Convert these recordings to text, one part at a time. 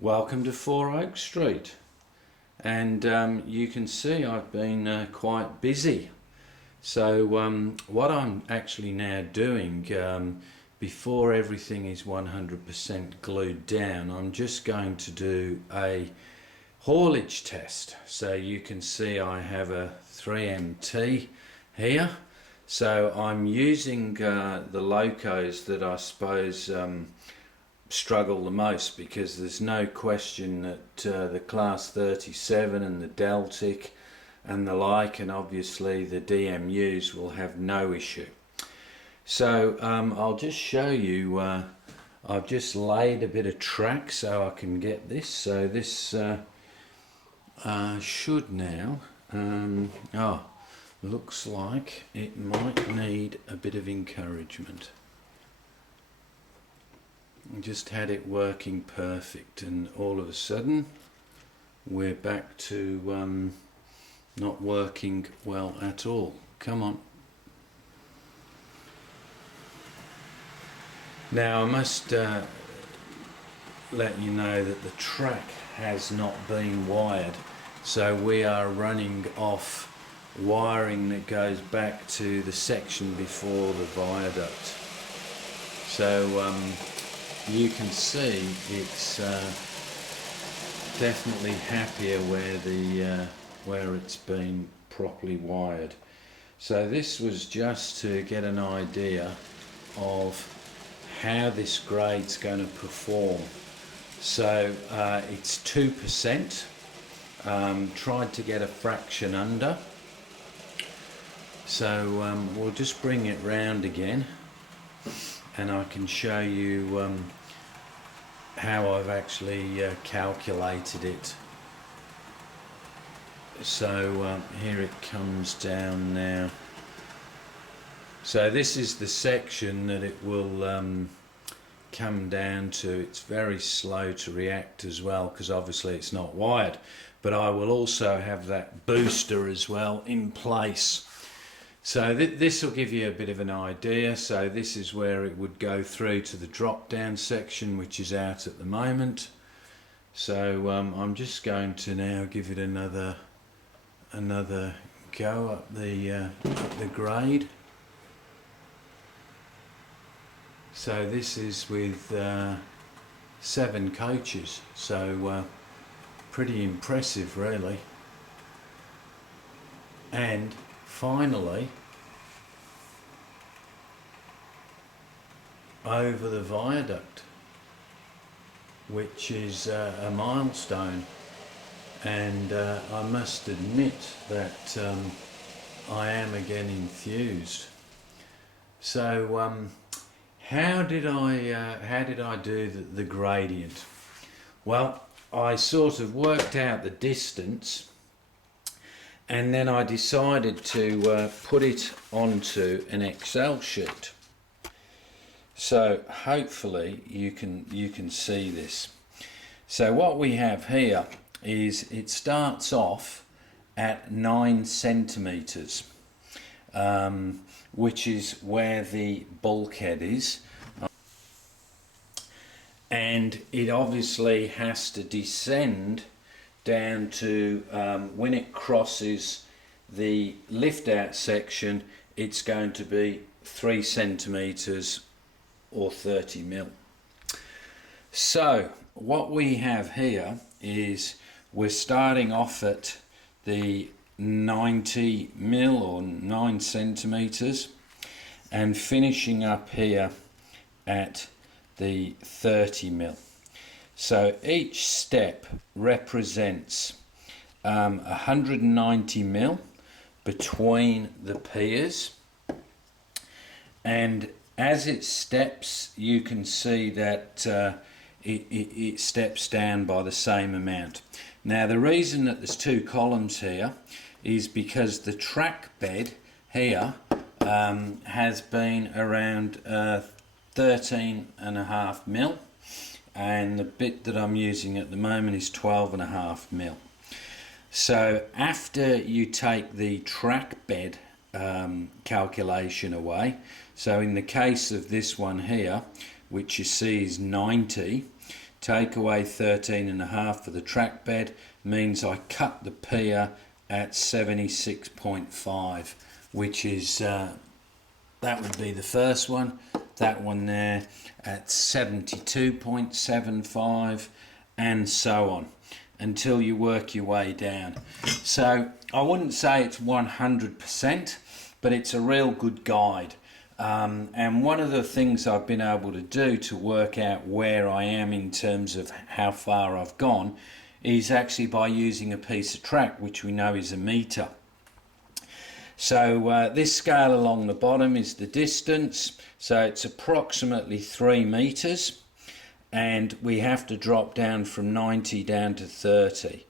Welcome to 4 Oak Street, and you can see I've been quite busy. So what I'm actually now doing, before everything is 100% glued down, I'm just going to do a haulage test. So you can see I have a 3MT here. So I'm using the locos that I suppose struggle the most, because there's no question that the Class 37 and the Deltic and the like, and obviously the DMUs, will have no issue. So I'll just show you, I've just laid a bit of track so I can get this. So this should now, looks like it might need a bit of encouragement. I just had it working perfect, and all of a sudden we're back to not working well at all. Come on. Now I must let you know that the track has not been wired, so we are running off wiring that goes back to the section before the viaduct. So you can see it's definitely happier where it's been properly wired. So this was just to get an idea of how this grade's going to perform. So it's 2%. Tried to get a fraction under. So we'll just bring it round again, and I can show you how I've actually calculated it. So here it comes down now. So this is the section that it will come down to. It's very slow to react as well, because obviously it's not wired, but I will also have that booster as well in place. So this will give you a bit of an idea. So this is where it would go through to the drop down section, which is out at the moment. So I'm just going to now give it another go up the grade. So this is with 7 coaches, so pretty impressive really. And finally, over the viaduct, which is a milestone, and I must admit that I am again enthused. So how did I do the gradient? Well, I sort of worked out the distance, and then I decided to put it onto an Excel sheet. So hopefully you can see this. So what we have here is, it starts off at 9 centimeters, which is where the bulkhead is, and it obviously has to descend down to when it crosses the lift out section, it's going to be 3 centimeters or 30 mil. So what we have here is, we're starting off at the 90 mil or 9 centimeters and finishing up here at the 30 mil. So each step represents 190 mil between the piers, and as it steps, you can see that it steps down by the same amount. Now the reason that there's 2 columns here is because the track bed here has been around 13.5 mil, and the bit that I'm using at the moment is 12.5 mil. So after you take the track bed calculation away, so in the case of this one here, which you see is 90, take away 13.5 for the track bed means I cut the pier at 76.5, which is that would be the first one. That one there at 72.75, and so on, until you work your way down. So I wouldn't say it's 100%, but it's a real good guide. And one of the things I've been able to do to work out where I am in terms of how far I've gone is actually by using a piece of track, which we know is a metre. So this scale along the bottom is the distance, so it's approximately 3 metres, and we have to drop down from 90 down to 30.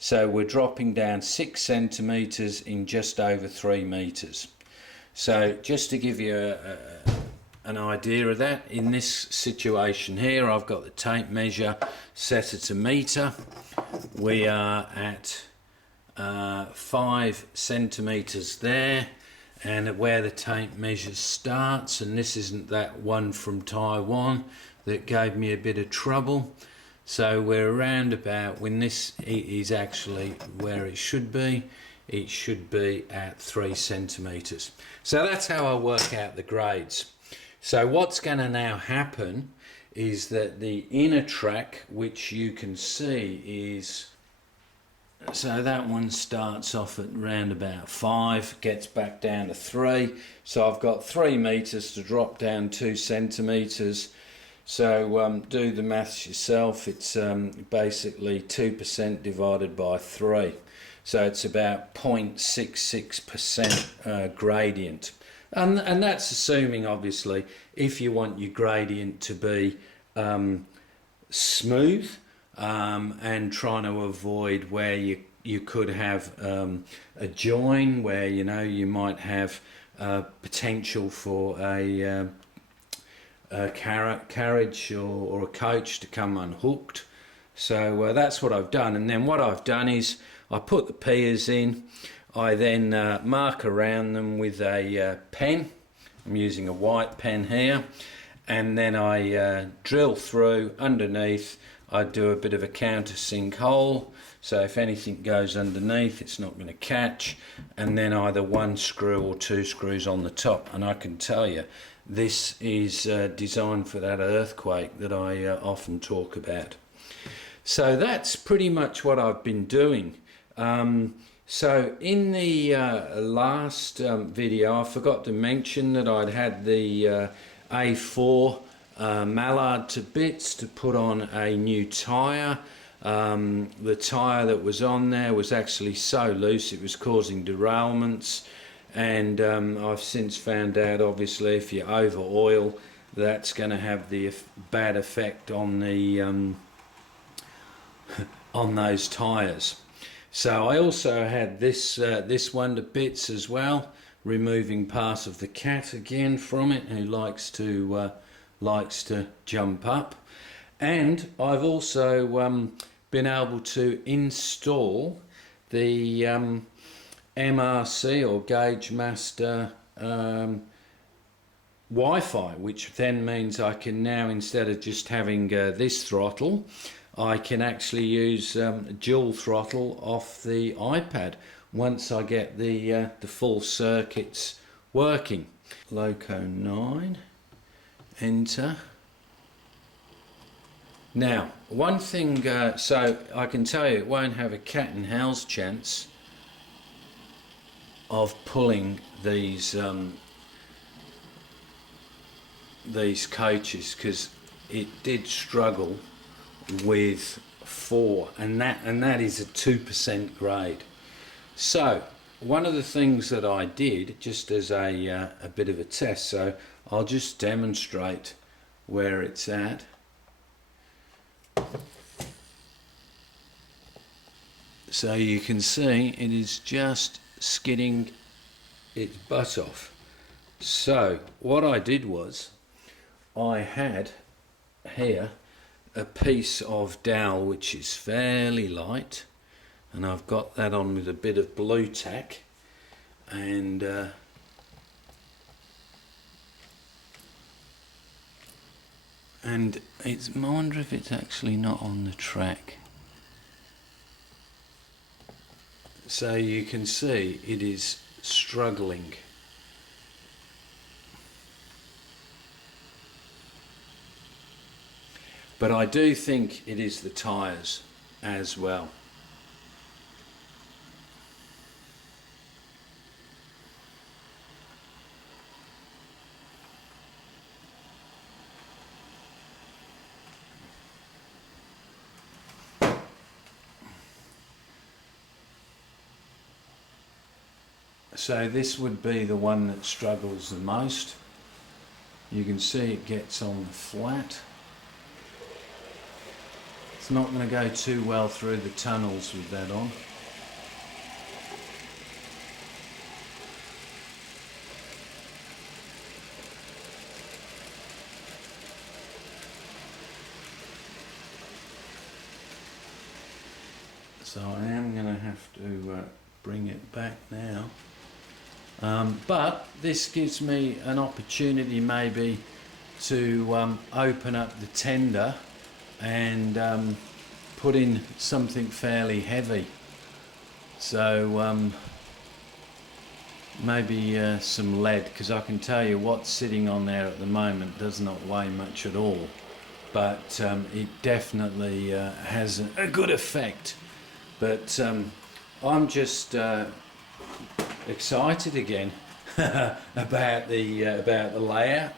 So we're dropping down 6 centimetres in just over 3 metres. So just to give you an idea of that, in this situation here, I've got the tape measure set at a metre. We are at 5 centimetres there, and where the tape measure starts, and this isn't that one from Taiwan that gave me a bit of trouble. So we're around about, when this is actually where it should be at 3 centimetres. So that's how I work out the grades. So what's going to now happen is that the inner track, which you can see is, so that one starts off at round about 5, gets back down to 3. So I've got 3 metres to drop down 2 centimetres. So do the maths yourself. It's basically 2% divided by 3. So it's about 0.66% gradient. And that's assuming, obviously, if you want your gradient to be smooth, and trying to avoid where you could have a join where you might have potential for a carriage or a coach to come unhooked. So that's what I've done, and then what I've done is I put the piers in. I then mark around them with a pen. I'm using a white pen here, and then I drill through underneath. I do a bit of a countersink hole, so if anything goes underneath it's not going to catch, and then either 1 screw or 2 screws on the top. And I can tell you, this is designed for that earthquake that I often talk about. So that's pretty much what I've been doing. So in the last video, I forgot to mention that I'd had the A4 mallard to bits to put on a new tyre. The tyre that was on there was actually so loose it was causing derailments, and I've since found out, obviously, if you over oil, that's going to have the bad effect on the on those tyres. So I also had this this one to bits as well, removing part of the cat again from it, who likes to jump up. And I've also been able to install the MRC or Gauge Master Wi-Fi, which then means I can now, instead of just having this throttle, I can actually use dual throttle off the iPad once I get the full circuits working. Loco 9, enter. Now, one thing, so I can tell you it won't have a cat and hell's chance of pulling these coaches, because it did struggle with 4, and that is a 2% grade. So one of the things that I did, just as a bit of a test, so I'll just demonstrate where it's at. So you can see it is just skidding its butt off. So what I did was, I had here a piece of dowel which is fairly light, and I've got that on with a bit of blue tack, and And I wonder if it's actually not on the track. So you can see it is struggling. But I do think it is the tyres as well. So this would be the one that struggles the most. You can see it gets on the flat. It's not going to go too well through the tunnels with that on. So I am going to have to bring it back now. But this gives me an opportunity maybe to open up the tender and put in something fairly heavy. So maybe some lead, because I can tell you what's sitting on there at the moment does not weigh much at all, but it definitely has a good effect. But I'm just excited again about the layout.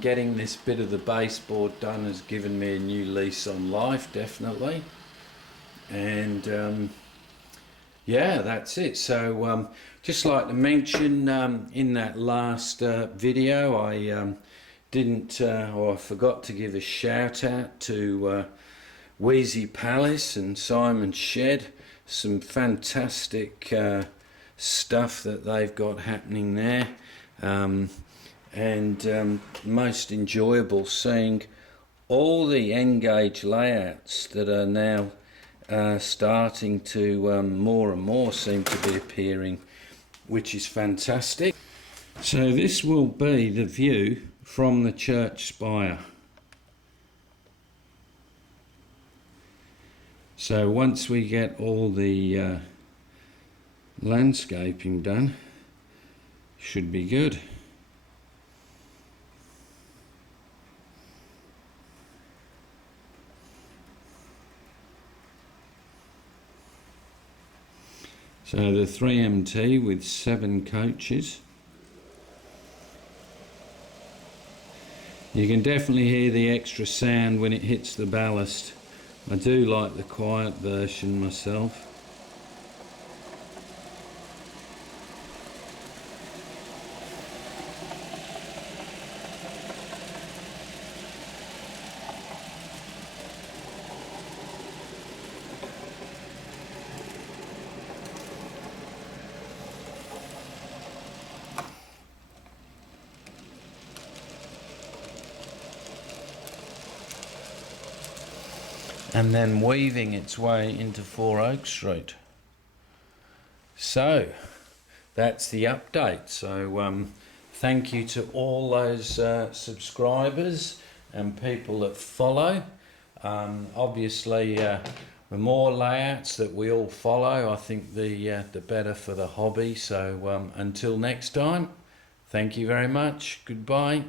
Getting this bit of the baseboard done has given me a new lease on life, definitely. And yeah, that's it. So just like to mention, in that last video I didn't or I forgot to give a shout out to Wheezy Palace and Simon Shed. Some fantastic stuff that they've got happening there, and most enjoyable seeing all the N-gauge layouts that are now starting to more and more seem to be appearing, which is fantastic. So this will be the view from the church spire. So once we get all the landscaping done, should be good. So the 3MT with 7 coaches. You can definitely hear the extra sound when it hits the ballast. I do like the quiet version myself. And then weaving its way into 4 Oak Street. So that's the update. So thank you to all those subscribers and people that follow. Obviously the more layouts that we all follow, I think the better for the hobby. So until next time, thank you very much. Goodbye.